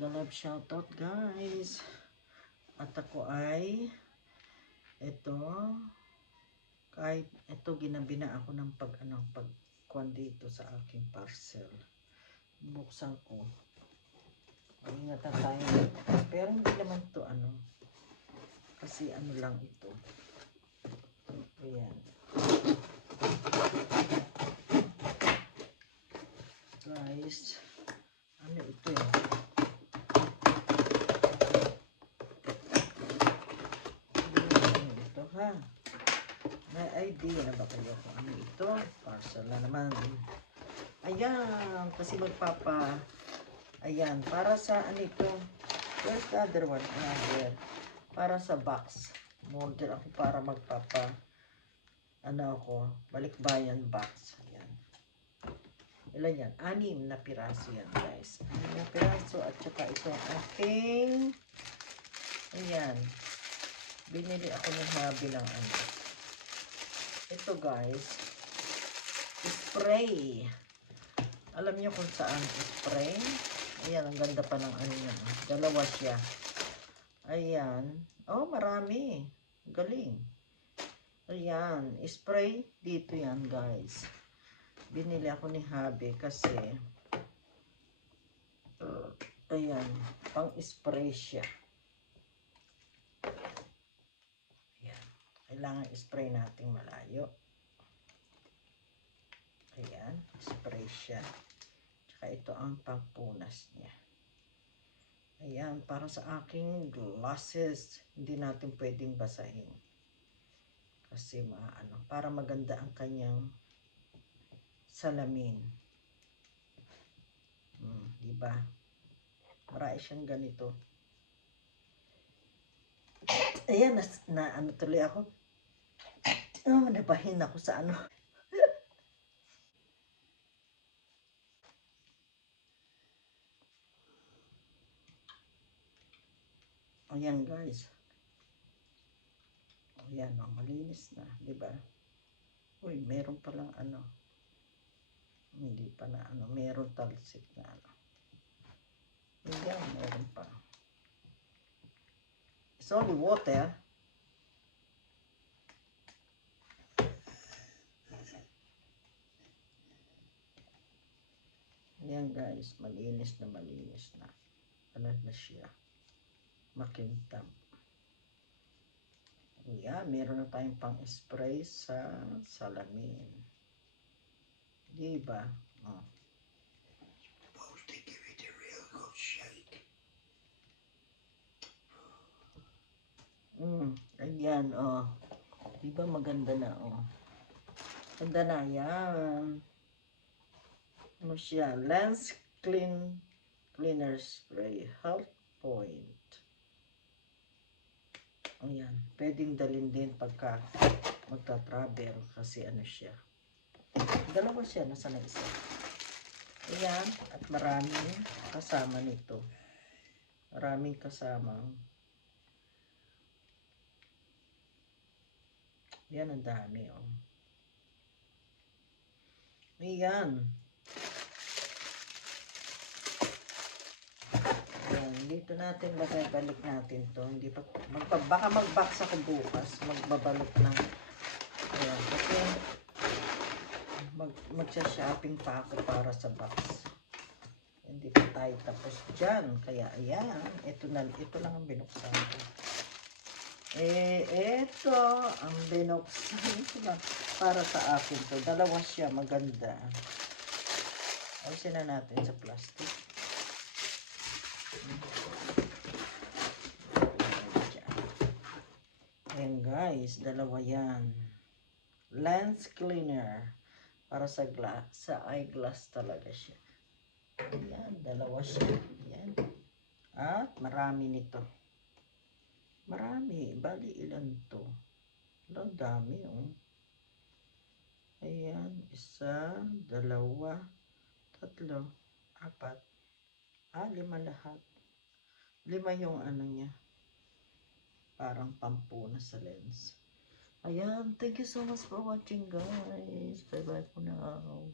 mega love shoutout guys. At ako ay ito, kahit ito ginabi na ako ng pagkuhan dito sa aking parcel. Buksan ko. Ingatan tayo. Pero hindi naman to kasi lang ito. Ayan. Guys, ito yun? Ito ha. May idea na ba kayo kung ano ito? Parcel na naman. Ayan, kasi ayan, para sa ito? Where's the other one? There. Para sa box. Model ako para balikbayan box. Ayan. Ilan yan? 6 na piraso yan guys. 6 na piraso at saka ito aking ayan. Binili ako ng hobby ng ito guys. Spray. Alam niyo kung saan spray? Ayan, ang ganda pa ng niya. Dalawa siya. Ayan. Oh, marami. Galing. Ayan. Spray. Dito yan guys. Binili ako ni Habi kasi ayan, pang spray siya. Ayan. Kailangan spray nating malayo. Ayan, spray siya. Tsaka ito ang pangpunas niya. Ayan, para sa aking glasses, hindi natin pwedeng basahin. Kasi para maganda ang kanyang salamin. Diba? Marami siyang ganito. Ayan, tuloy ako. Nabahin ako sa Ayan guys. Ayan, malinis na, diba? Uy, meron palang hindi pa na meron talsik na Ayan, meron pa. It's only water. Ayan guys, malinis na. Na siya. Makintab. Ayan, meron na tayong pang spray sa salamin. Diba? To give it a real good shake. Ayan, diba maganda na, Ganda na, yan. Ano siya? Lens Cleaner Spray. Health Point. Ayan. Pwedeng dalhin din pagka magta-travel kasi siya. Dalawa siya. Nasa na isa? Ayan. At maraming kasama nito. Maraming kasama. Yan ang dami, Ayan. Ayan. Dito natin balik natin to. Hindi pa, baka mag-box ako bukas. Magbabalot ng ayan. Kasi magsha-shopping pa ako para sa box. Hindi pa tayo tapos dyan. Kaya ayan. Ito lang ang binuksan ko. Ito ang binuksan ko para sa akin to. Dalawa siya, maganda. Alisin na natin sa plastic. Ayan guys, dalawa yan. Lens cleaner para sa eyeglass talaga siya. Ayan, dalawa siya. Ayan. At marami nito. Marami. Bali ilan to? Ang dami, Ayan. 1, 2, 3, 4, 5 lahat. 5 yung niya. Parang pampunas sa lens. Ayan. Thank you so much for watching, guys. Bye-bye for now.